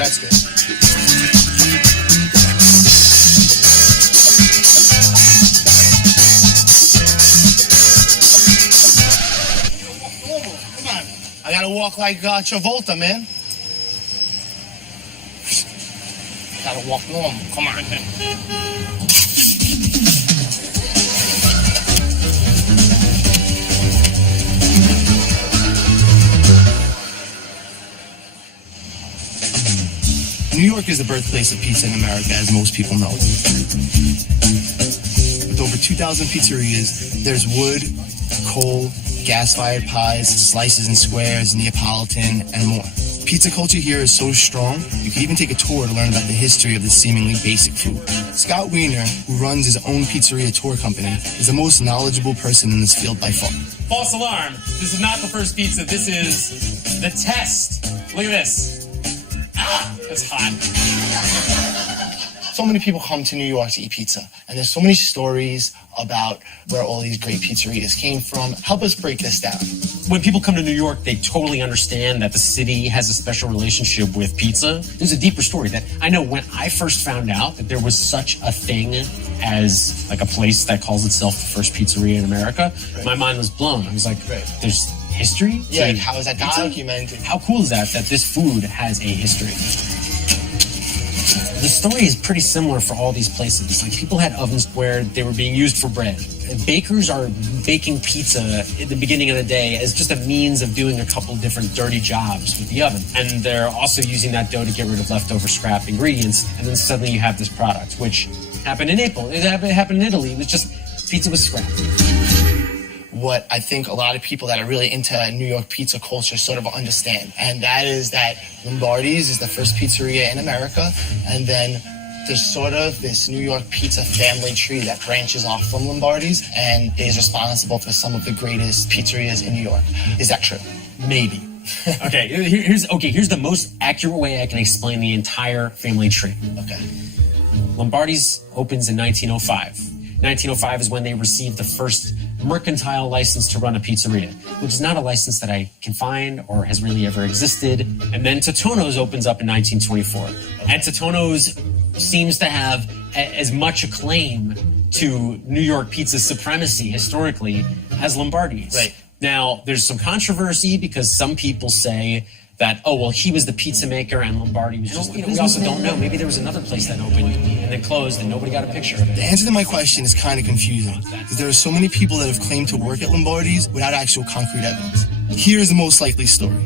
that's good. I gotta walk like Travolta, man. Gotta walk normal. Come on. New York is the birthplace of pizza in America, as most people know. With over 2,000 pizzerias, there's wood, coal, gas-fired pies, slices and squares, Neapolitan, and more. Pizza culture here is so strong, you can even take a tour to learn about the history of this seemingly basic food. Scott Wiener, who runs his own pizzeria tour company, is the most knowledgeable person in this field by far. False alarm. This is not the first pizza. This is the test. Look at this. Ah, that's hot. So many people come to New York to eat pizza, and there's so many stories about where all these great pizzerias came from. Help us break this down. When people come to New York, they totally understand that the city has a special relationship with pizza. There's a deeper story that I know when I first found out that there was such a thing as like a place that calls itself the first pizzeria in America, my mind was blown. I was like, there's history? Yeah, like how is that documented? How cool is that this food has a history? The story is pretty similar for all these places. Like, people had ovens where they were being used for bread. And bakers are baking pizza at the beginning of the day as just a means of doing a couple different dirty jobs with the oven. And they're also using that dough to get rid of leftover scrap ingredients. And then suddenly you have this product, which happened in Naples. It happened in Italy. It was just pizza with scrap. What I think a lot of people that are really into New York pizza culture sort of understand, and that is that Lombardi's is the first pizzeria in America, and then there's sort of this New York pizza family tree that branches off from Lombardi's and is responsible for some of the greatest pizzerias in New York. Is that true? Maybe. Okay, here's the most accurate way I can explain the entire family tree. Okay. Lombardi's opens in 1905. 1905 is when they received the first mercantile license to run a pizzeria, which is not a license that I can find or has really ever existed. And then Totonno's opens up in 1924. And Totonno's seems to have as much acclaim to New York pizza supremacy historically as Lombardi's. Right. Now, there's some controversy because some people say that, oh, well, he was the pizza maker and Lombardi was just, we also don't know. Maybe there was another place that opened and then closed and nobody got a picture of it. The answer to my question is kind of confusing because there are so many people that have claimed to work at Lombardi's without actual concrete evidence. Here's the most likely story.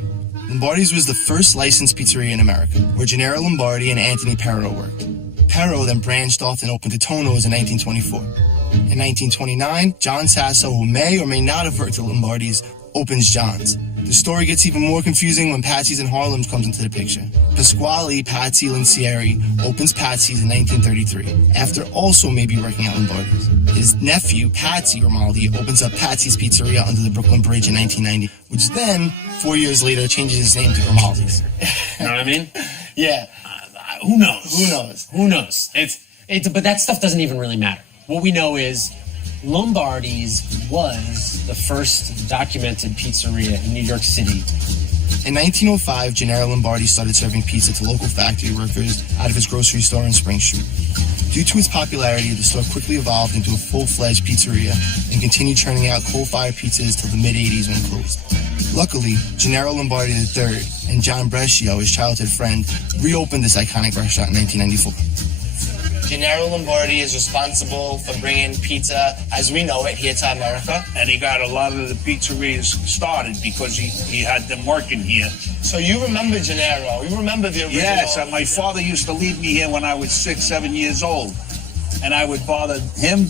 Lombardi's was the first licensed pizzeria in America, where Gennaro Lombardi and Anthony Pero worked. Pero then branched off and opened Totonno's in 1924. In 1929, John Sasso, who may or may not have worked at Lombardi's, opens John's. The story gets even more confusing when Patsy's in Harlem comes into the picture. Pasquale Patsy Lancieri opens Patsy's in 1933, after also maybe working at Lombardi's. His nephew, Patsy Grimaldi, opens up Patsy's Pizzeria under the Brooklyn Bridge in 1990, which then, 4 years later, changes his name to Grimaldi's. You know what I mean? Yeah. Who knows? Who knows? Who knows? But that stuff doesn't even really matter. What we know is Lombardi's was the first documented pizzeria in New York City. In 1905, Gennaro Lombardi started serving pizza to local factory workers out of his grocery store in Spring Street. Due to its popularity, the store quickly evolved into a full-fledged pizzeria and continued churning out coal-fired pizzas till the mid-'80s when it closed. Luckily, Gennaro Lombardi III and John Brescio, his childhood friend, reopened this iconic restaurant in 1994. Gennaro Lombardi is responsible for bringing pizza as we know it here to America. And he got a lot of the pizzerias started because he had them working here. So you remember Gennaro? You remember the original? Yes, and my father used to leave me here when I was 6, 7 years old. And I would bother him,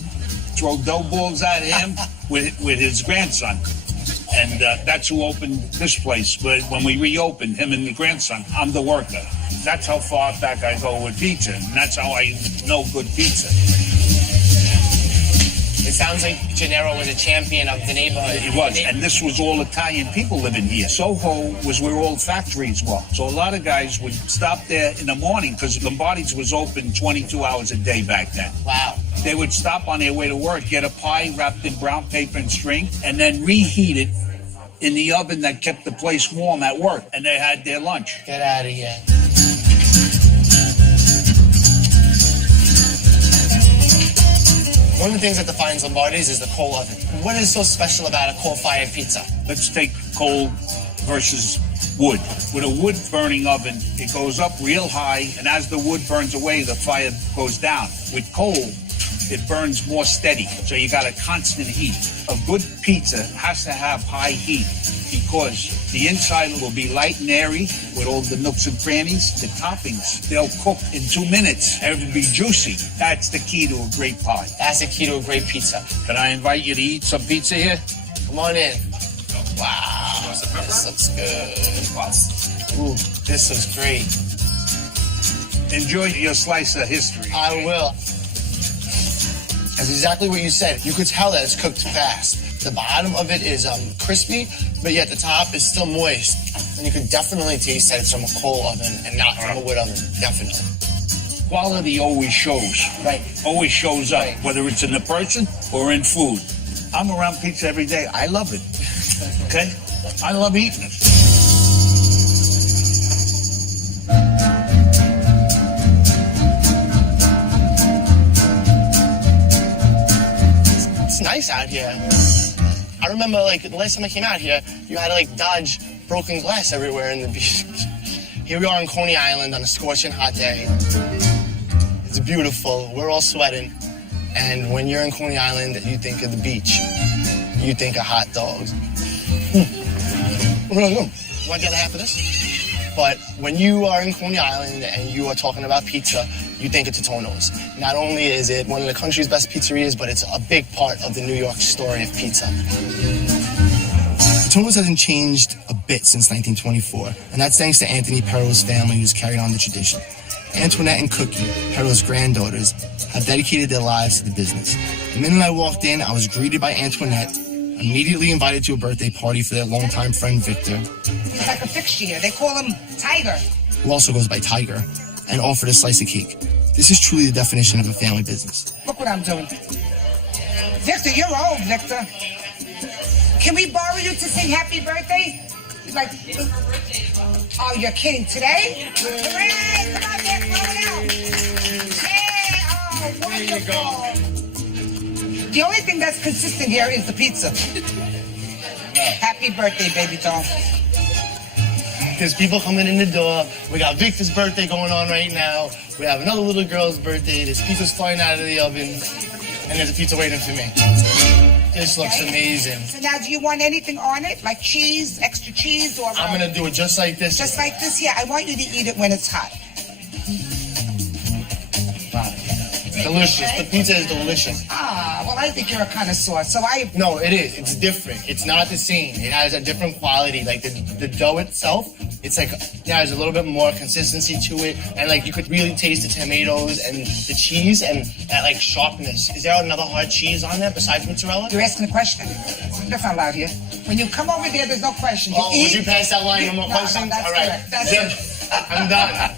throw dough balls at him with his grandson. And that's who opened this place. But when we reopened, him and the grandson, I'm the worker. That's how far back I go with pizza. And that's how I know good pizza. It sounds like Gennaro was a champion of the neighborhood. He was. And this was all Italian people living here. Soho was where all factories were. So a lot of guys would stop there in the morning because Lombardi's was open 22 hours a day back then. Wow. They would stop on their way to work, get a pie wrapped in brown paper and string, and then reheat it in the oven that kept the place warm at work. And they had their lunch. Get out of here. One of the things that defines Lombardi's is the coal oven. What is so special about a coal-fired pizza? Let's take coal versus wood. With a wood burning oven, it goes up real high, and as the wood burns away, the fire goes down. With coal, it burns more steady, so you got a constant heat. A good pizza has to have high heat because the inside will be light and airy with all the nooks and crannies. The toppings, they'll cook in 2 minutes and it'll be juicy. That's the key to a great pie. That's the key to a great pizza. Can I invite you to eat some pizza here? Come on in. Wow, this looks good. Ooh, this looks great. Enjoy your slice of history. I will. That's exactly what you said. You could tell that it's cooked fast. The bottom of it is crispy, but yet the top is still moist. And you can definitely taste that it's from a coal oven and not from a wood oven. Definitely. Quality always shows. Right. Always shows up, Right. whether it's in the person or in food. I'm around pizza every day. I love it. Okay? I love eating it. It's nice out here. I remember, like, the last time I came out here, you had to, like, dodge broken glass everywhere in the beach. Here we are on Coney Island on a scorching hot day. It's beautiful. We're all sweating. And when you're in Coney Island, you think of the beach. You think of hot dogs. You want the other half of this? But when you are in Coney Island and you are talking about pizza, you think of Totonno's. Not only is it one of the country's best pizzerias, but it's a big part of the New York story of pizza. Totonno's hasn't changed a bit since 1924, and that's thanks to Anthony Perro's family who's carried on the tradition. Antoinette and Cookie, Perro's granddaughters, have dedicated their lives to the business. The minute I walked in, I was greeted by Antoinette, immediately invited to a birthday party for their longtime friend Victor, He's like a fixture here. They call him Tiger. who also goes by Tiger, and offered a slice of cake. This is truly the definition of a family business. Look what I'm doing. Victor, you're old, Victor. Can we borrow you to sing happy birthday? Like, oh, you're kidding. Today? Hooray! Come on, Vic, blow it out. Yeah, oh, wonderful. The only thing that's consistent here is the pizza. Happy birthday, baby doll. There's people coming in the door. We got Victor's birthday going on right now. We have another little girl's birthday. There's pizza's flying out of the oven. And there's a pizza waiting for me. This looks amazing. So now, do you want anything on it? Like cheese, extra cheese, or... I'm gonna do it just like this. Just like this? Yeah, I want you to eat it when it's hot. Wow. It's delicious. The pizza is delicious. Ah, well, I think you're a connoisseur, so No, it is. It's different. It's not the same. It has a different quality. Like the dough itself, it's like there's a little bit more consistency to it, and like you could really taste the tomatoes and the cheese and that like sharpness. Is there another hard cheese on there besides mozzarella? You're asking a question. That's not allowed here. When you come over there, there's no question. You Would you pass that line? No more questions? that's All right. correct. That's Zip. I'm done.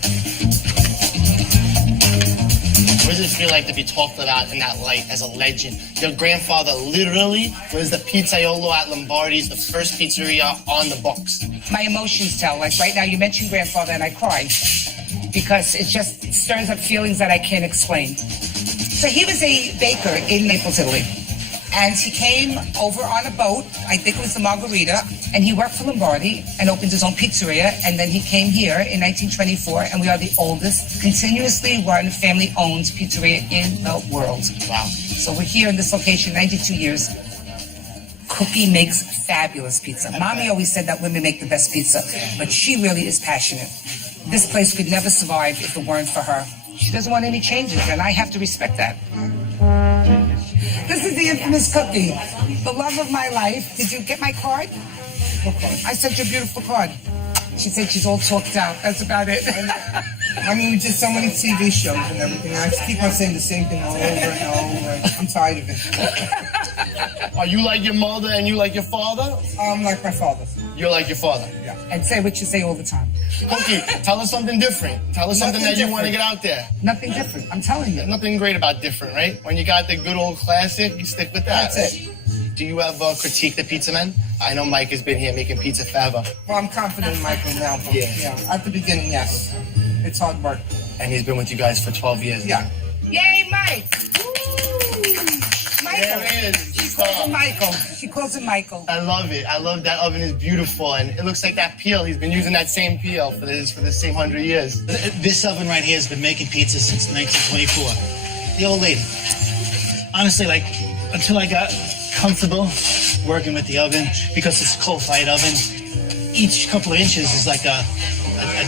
What does it feel like to be talked about in that light as a legend? Your grandfather literally was the pizzaiolo at Lombardi's, the first pizzeria on the books. My emotions tell. Like right now, you mentioned grandfather, and I cry because it just stirs up feelings that I can't explain. So he was a baker in Naples, Italy. And he came over on a boat, I think it was the Margarita, and he worked for Lombardi and opened his own pizzeria. And then he came here in 1924, and we are the oldest continuously run family-owned pizzeria in the world. Wow. So we're here in this location 92 years. Cookie makes fabulous pizza. Mommy always said that women make the best pizza, but she really is passionate. This place could never survive if it weren't for her. She doesn't want any changes, and I have to respect that. This is the infamous Cookie, the love of my life. Did you get my card? What card? I sent you a beautiful card. She said she's all talked out. That's about it. I mean, we did so many TV shows and everything. I just keep on saying the same thing all over and over. I'm tired of it. Are you like your mother and you like your father? I'm like my father. You're like your father. Yeah. And say what you say all the time. Cookie, tell us something different. Tell us something Nothing that you want to different. get out there. Nothing different. I'm telling you. Nothing great about different, right? When you got the good old classic, you stick with that. That's it. Do you ever critique the pizza men? I know Mike has been here making pizza forever, Well, I'm confident in Michael now. But Yeah. At the beginning, yes. It's hard work. and he's been with you guys for 12 years now. Yeah. Yay, Mike! Woo! Michael. There it is. She calls him Michael. She calls him Michael. I love it. I love that oven is beautiful, and it looks like that peel. He's been using that same peel for the same 100 years. This oven right here has been making pizza since 1924. The old lady. Honestly, like, until I got comfortable working with the oven, because it's a coal-fired oven, each couple of inches is like a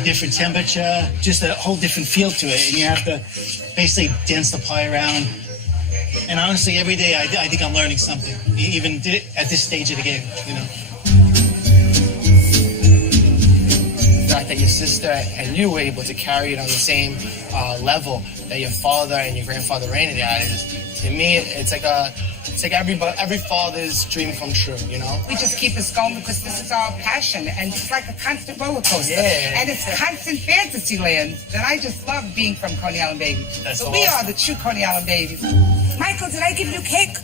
different temperature, just a whole different feel to it, and you have to basically dance the pie around. And honestly, every day I think I'm learning something, even at this stage of the game, you know. The fact that your sister and you were able to carry it on the same level that your father and your grandfather ran it at is, to me, it's like every father's dream come true, you know? We just keep us going because this is our passion, and it's like a constant roller coaster. Yeah. And it's constant fantasy land. And I just love being from Coney Island babies. That's So we awesome. are the true Coney Island babies. Michael, did I give you cake?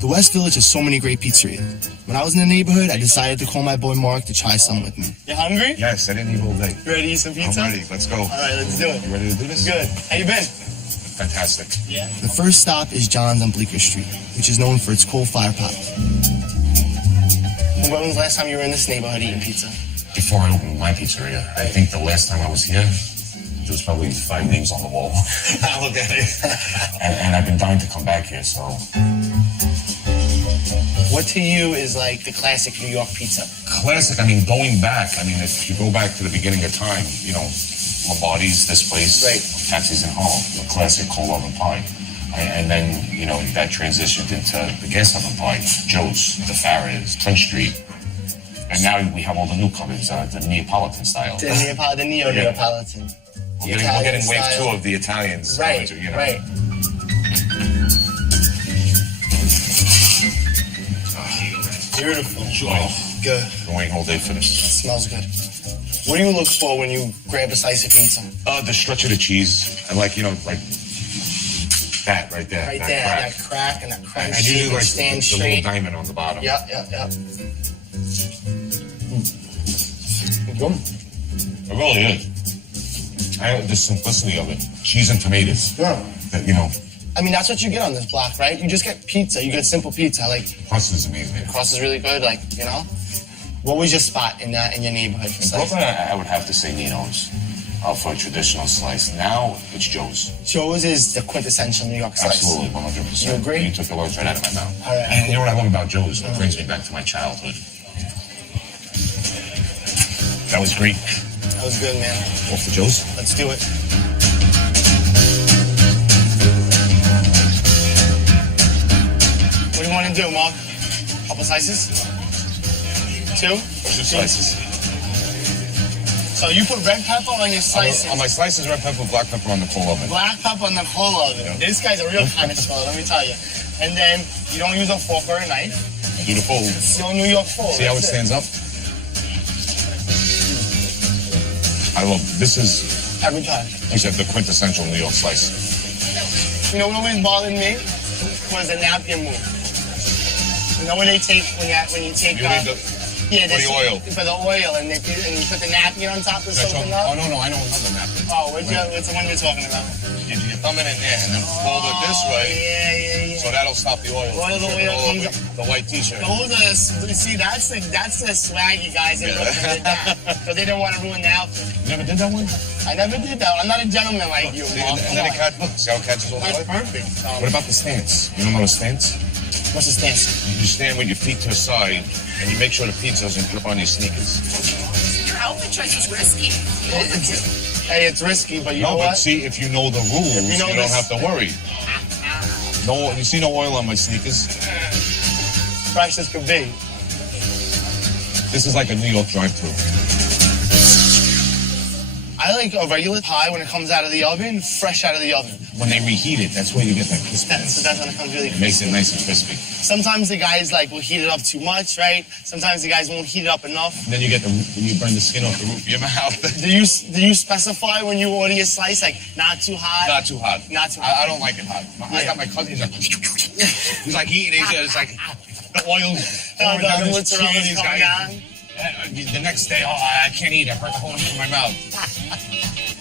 The West Village has so many great pizzerias. When I was in the neighborhood, I decided to call my boy Mark to try some with me. You hungry? Yes, I didn't eat all day. You ready to eat some pizza? I'm ready. Let's go. All right, let's do it. You ready to do this? Good. How you been? Fantastic. Yeah. The first stop is John's on Bleecker Street, which is known for its coal-fired pots. When was the last time you were in this neighborhood eating pizza? Before I opened my pizzeria, I think the last time I was here, there was probably 5 names on the wall. Look at it. and I've been dying to come back here, so. What to you is like the classic New York pizza? Classic, I mean, going back, I mean, if you go back to the beginning of time, you know, Lombardi's, this place, Right. Taxis and Home, the classic coal oven pie. And then, you know, that transitioned into the gas oven pie, Joe's, the Farrah's, Prince Street. And now we have all the newcomers, the Neapolitan style. The Neo-Neapolitan. We're getting wave 2 of the Italians. Right, you know. right. Beautiful. Oh, Good. been waiting all day for this. Smells good. What do you look for when you grab a slice of pizza? The stretch of the cheese. I like, you know, like that right there. Right that there, crack. that crack and that crunch. And usually like stand the little straight. diamond on the bottom. Yep. Good. It really is. The simplicity of it. Cheese and tomatoes. Yeah. That, you know, I mean, that's what you get on this block, right? You just get pizza. You get simple pizza. Like, crust is amazing. crust is really good. Like, you know. What was your spot in your neighborhood for In slice? Brooklyn, I would have to say Nino's for a traditional slice. Now it's Joe's. Joe's is the quintessential New York slice. Absolutely, 100%. You agree? You took the words right out of my mouth. All right, And you know what I love about Joe's? It brings me back to my childhood. That was great. That was good, man. Off to Joe's. Let's do it. What do you want to do, Mark? Couple slices? Two? 2 slices. So you put red pepper on your slices. On my slices, red pepper, black pepper on the coal oven. Black pepper on the coal oven. Yeah. This guy's a real connoisseur, let me tell you. And then you don't use a fork or a knife. Do the fold. It's still New York fold. See how it That's stands up? I love this is Every time. the quintessential New York slice. You know what always bothered me? Was the napkin move. You know when they take, when you take... You need yeah, for the oil. For the oil, and you put the napkin on top of That's all, something up. oh no, I know another napkin. Oh, what's the one you're talking about? You thumb it in there and then fold it this way, Yeah. so that'll stop the oil. Oil, the Dripping oil all over comes the white T-shirt. Those are, see, that's the swaggy guys in Yeah. Brooklyn did that. Because they didn't want to ruin the outfit. You never did that one? I never did that. I'm not a gentleman like you, See, Mark. and then it see how it catches all the That's way? perfect. What about the stance? You don't know the stance? What's the stance? You stand with your feet to the side and you make sure the pizza doesn't drip on your sneakers. Your outfit choice was risky. Hey, it's risky, but you No, know but what? see, if you know the rules, If you know you don't this- have to worry. No, you see no oil on my sneakers? Fresh as could be. This is like a New York drive-thru. I like a regular pie when it comes out of the oven, fresh out of the oven. When they reheat it, that's where you get that crispiness. So that's when it comes really It makes it nice and crispy. Sometimes the guys will heat it up too much, right? Sometimes the guys won't heat it up enough. And then you get you burn the skin off the roof of your mouth. Do you specify when you order your slice, like not too hot? Not too hot. Not too I hot. don't like it hot. I got my cousin. He's like eating. It's like the oil pouring down the his mozzarella cheese. coming down. The next day, I can't eat. I burnt the whole roof of my mouth.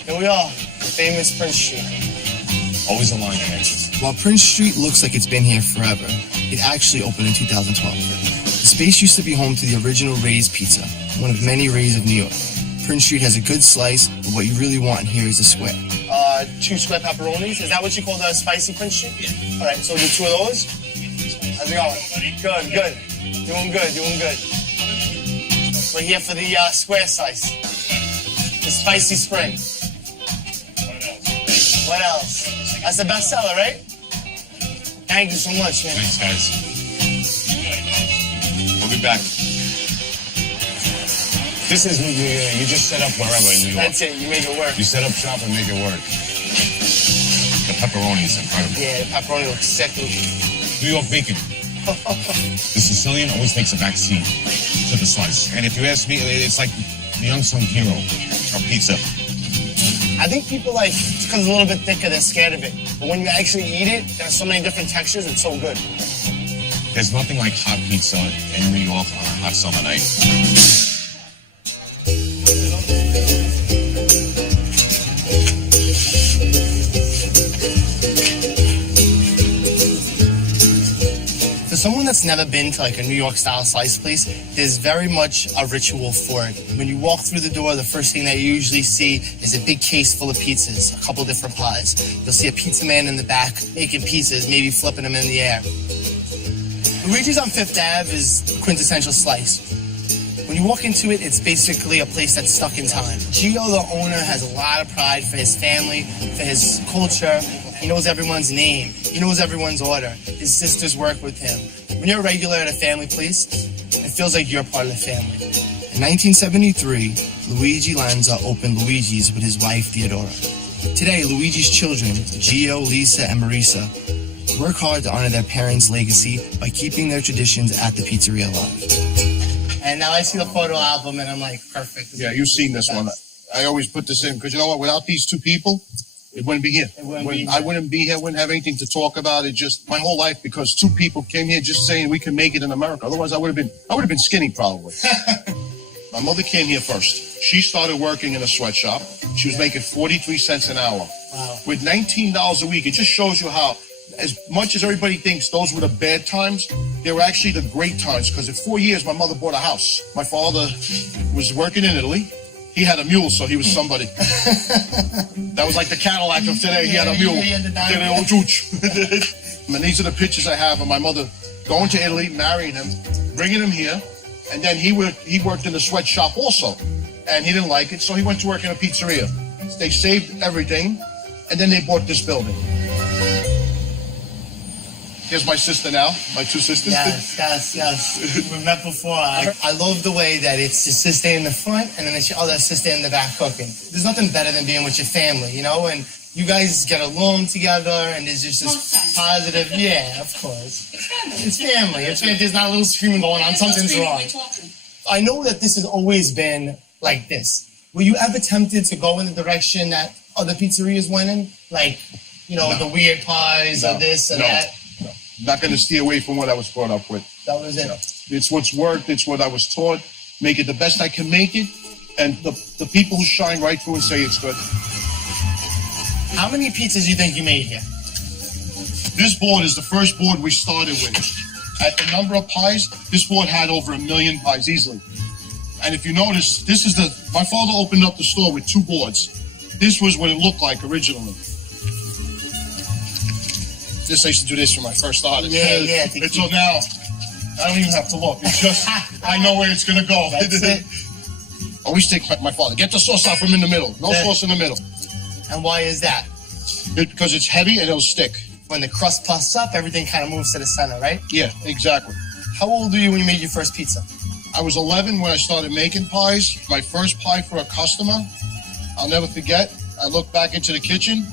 Here we are, famous Prince Street. Always a line ahead. While Prince Street looks like it's been here forever, it actually opened in 2012. The space used to be home to the original Ray's Pizza, one of many Rays of New York. Prince Street has a good slice, but what you really want here is a square. 2 square pepperonis. Is that what you call the spicy Prince Street? Yeah. All right, so we'll do 2 of those. How's it going? Good. Doing good. We're here for the square slice. The spicy spring. What else? That's the bestseller, right? Thank you so much, man. Thanks, guys. We'll be back. This is you just set up wherever in New York. That's it. You make it work. You set up shop and make it work. The pepperoni is incredible. Yeah, the pepperoni looks sick. New York bacon. The Sicilian always takes a back seat to the slice. And if you ask me, it's like the unsung hero of pizza. I think people because it's a little bit thicker, they're scared of it. But when you actually eat it, there's so many different textures, it's so good. There's nothing like hot pizza in New York on a hot summer night. For someone that's never been to a New York style slice place, there's very much a ritual for it. When you walk through the door, the first thing that you usually see is a big case full of pizzas, a couple different pies. You'll see a pizza man in the back making pizzas, maybe flipping them in the air. Luigi's on Fifth Ave is quintessential slice. When you walk into it, it's basically a place that's stuck in time. Gio, the owner, has a lot of pride for his family, for his culture. He knows everyone's name. He knows everyone's order. His sisters work with him. When you're a regular at a family place, it feels like you're part of the family. In 1973, Luigi Lanza opened Luigi's with his wife, Theodora. Today, Luigi's children, Gio, Lisa, and Marisa, work hard to honor their parents' legacy by keeping their traditions at the pizzeria alive. And now I see the photo album and I'm like, perfect. Yeah, you've seen this one. I always put this in because you know what? Without these 2 people, it wouldn't be here. I wouldn't be here, wouldn't have anything to talk about. It just my whole life because 2 people came here just saying we can make it in America. Otherwise, I would have been skinny probably. My mother came here first. She started working in a sweatshop. She was making 43 cents an hour. Wow. With $19 a week. It just shows you how, as much as everybody thinks those were the bad times, they were actually the great times. Because in 4 years, my mother bought a house. My father was working in Italy. He had a mule, so he was somebody. That was like the Cadillac of today. He had a mule. And these are the pictures I have of my mother going to Italy, marrying him, bringing him here. And then he worked in the sweatshop also. And he didn't like it, so he went to work in a pizzeria. They saved everything, and then they bought this building. Here's my sister now, my 2 sisters. Yes. We met before. I love the way that it's your sister in the front and then it's your other sister in the back cooking. There's nothing better than being with your family, and you guys get along together and there's just this positive, yeah, of course. It's family. It's family. There's not a little screaming going on. Something's wrong. I know that this has always been like this. Were you ever tempted to go in the direction that other pizzerias went in? No. The weird pies or this or that? Not going to steer away from what I was brought up with. That was it. It's what's worked. It's what I was taught. Make it the best I can make it. And the people who shine right through and say it's good. How many pizzas do you think you made here? This board is the first board we started with. At the number of pies, this board had over 1 million pies easily. And if you notice, my father opened up the store with 2 boards. This was what it looked like originally. I used to do this when I first started. Yeah. And so now, I don't even have to look. It's just, I know where it's going to go. That's it. Always take my father. Get the sauce out from in the middle. No sauce in the middle. And why is that? Because it's heavy and it'll stick. When the crust puffs up, everything kind of moves to the center, right? Yeah, exactly. How old were you when you made your first pizza? I was 11 when I started making pies. My first pie for a customer, I'll never forget. I looked back into the kitchen.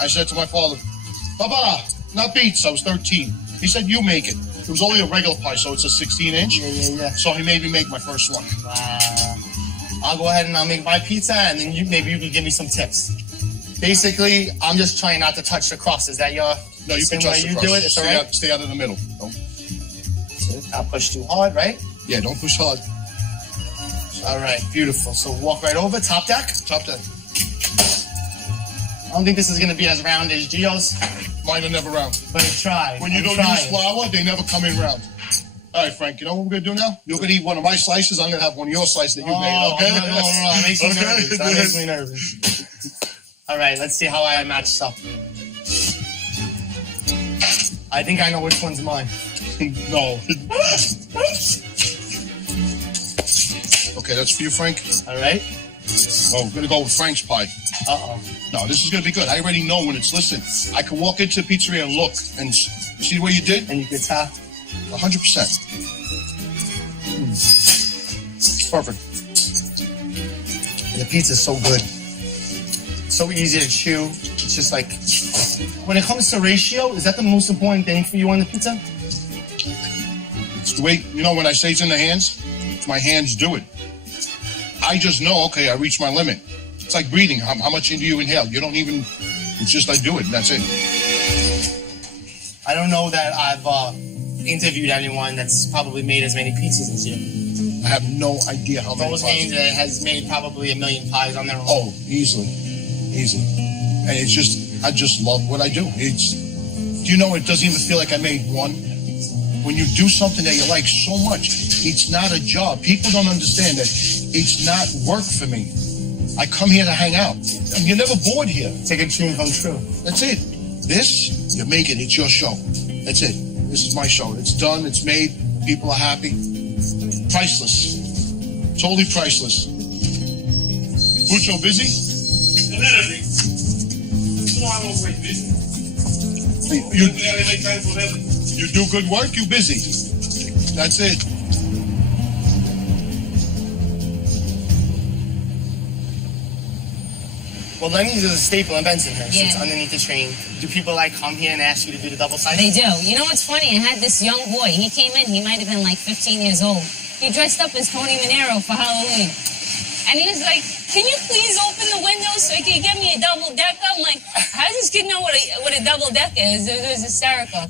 I said to my father, Papa, not pizza. I was 13. He said, you make it. It was only a regular pie, so it's a 16-inch. Yeah. So he made me make my first one. Wow. I'll go ahead and I'll make my pizza, and then maybe you can give me some tips. Basically, I'm just trying not to touch the crust. Is that your... No, you can touch the crust. Do it? It's all right? Stay out of the middle. Not push too hard, right? Yeah, don't push hard. All right, beautiful. So walk right over, top deck. Top deck. don't think this is gonna be as round as Gio's, Mine are never round. but try. When you I'm don't trying. use flour, they never come in round. All right, Frank, you know what we're gonna do now? You're gonna eat one of my slices, I'm gonna have one of your slices that you made, okay? No, that makes me Okay. nervous. That makes me nervous. All right, let's see how I match up. I think I know which one's mine. No. Okay, that's for you, Frank. All right. Oh, we're gonna go with Frank's pie. Uh-oh. No, this is gonna be good. I already know when it's, listen, I can walk into the pizzeria and look and see what you did? And you can tell. 100%. Perfect. The pizza's so good. So easy to chew. It's just like, when it comes to ratio, is that the most important thing for you on the pizza? It's the way, you know, when I say it's in the hands, my hands do it. I just know, okay, I reached my limit. It's like breathing. How much do you inhale? You don't even, it's just I do it and that's it. I don't know that I've interviewed anyone that's probably made as many pizzas as you. I have no idea how many Those pies. names has made probably 1 million pies on their own. Oh, easily. And it's just, I just love what I do. It's, do you know, it doesn't even feel like I made one. When you do something that you like so much, it's not a job. People don't understand that it's not work for me. I come here to hang out. And you're never bored here. Take a dream come true. That's it. This, you make it. It's your show. That's it. This is my show. It's done. It's made. People are happy. Priceless. Totally priceless. Mucho busy? A little bit. No, I'm always busy. You, I gotta make time for everything. you do good work, you busy. That's it. Well, Lenny's is a staple in Bensonhurst. Yeah. It's underneath the train. Do people like come here and ask you to do the double side? They do. You know what's funny? I had this young boy. He came in. He might have been like 15 years old. He dressed up as Tony Manero for Halloween. And he was like, can you please open the window so he can get me a double decker? I'm like, how does this kid know what a double decker is? It was hysterical.